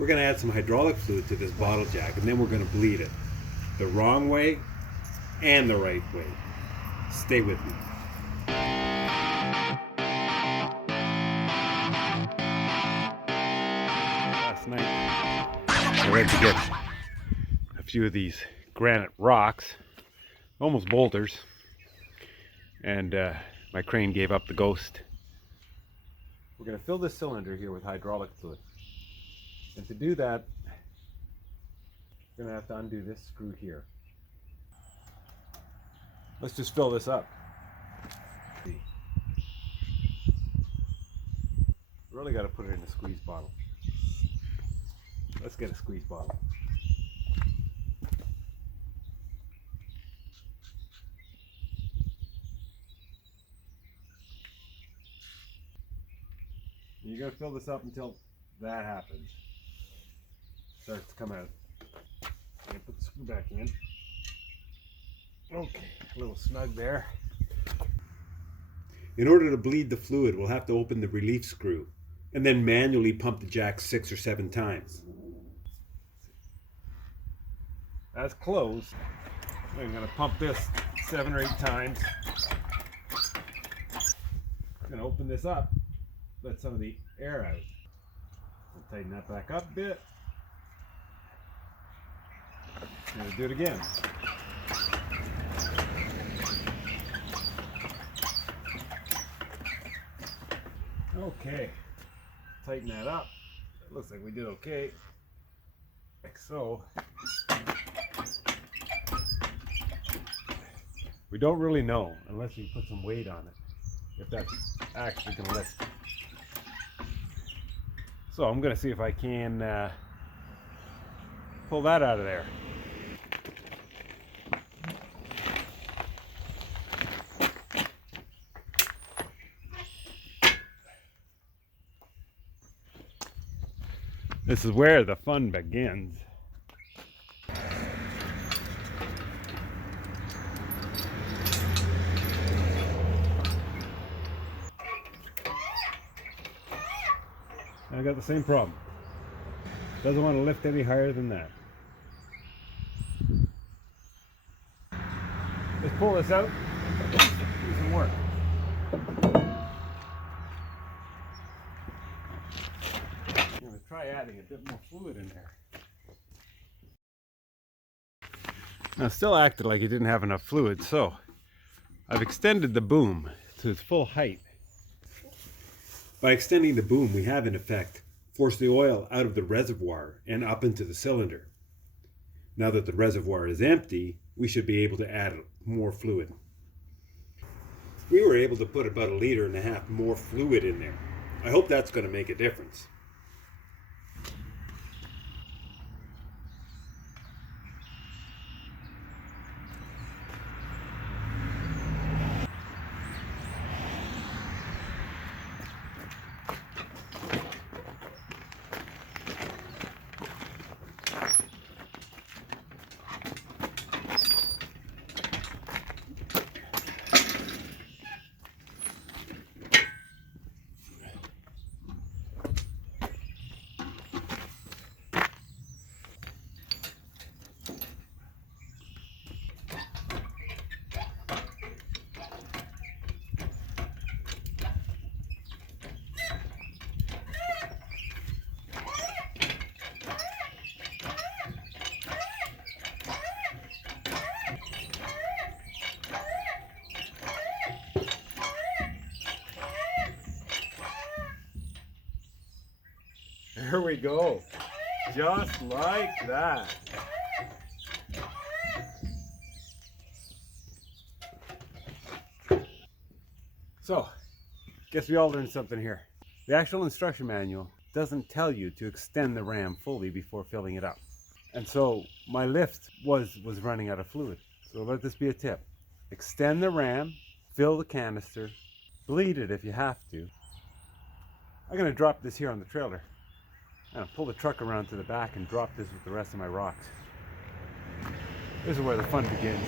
We're going to add some hydraulic fluid to this bottle jack, and then we're going to bleed it the wrong way and the right way. Stay with me. Last night I went to get a few of these granite rocks, almost boulders, and my crane gave up the ghost. We're going to fill this cylinder here with hydraulic fluid, and to do that we're going to have to undo this screw here. Let's just fill this up. Really got to put it in a squeeze bottle. Let's get a squeeze bottle. You're going to fill this up until that happens. Starts to come out. I'm going to put the screw back in. Okay, a little snug there. In order to bleed the fluid, we'll have to open the relief screw and then manually pump the jack 6 or 7 times. That's closed. I'm going to pump this 7 or 8 times. I'm going to open this up, let some of the air out. We'll tighten that back up a bit. I'm going to do it again. Okay, tighten that up. It looks like we did okay. Like so. We don't really know unless you put some weight on it, if that's actually going to lift. So I'm going to see if I can pull that out of there. This is where the fun begins. I got the same problem. Doesn't want to lift any higher than that. Let's pull this out. Do some work. I'm going to try adding a bit more fluid in there. Now, it still acted like it didn't have enough fluid, so I've extended the boom to its full height. By extending the boom, we have in effect forced the oil out of the reservoir and up into the cylinder. Now that the reservoir is empty, we should be able to add more fluid. We were able to put about 1.5 liters more fluid in there. I hope that's going to make a difference. There we go. Just like that. So, guess we all learned something here. The actual instruction manual doesn't tell you to extend the ram fully before filling it up. And so my lift was running out of fluid. So let this be a tip. Extend the ram, fill the canister, bleed it if you have to. I'm going to drop this here on the trailer. I'm going to pull the truck around to the back and drop this with the rest of my rocks. This is where the fun begins.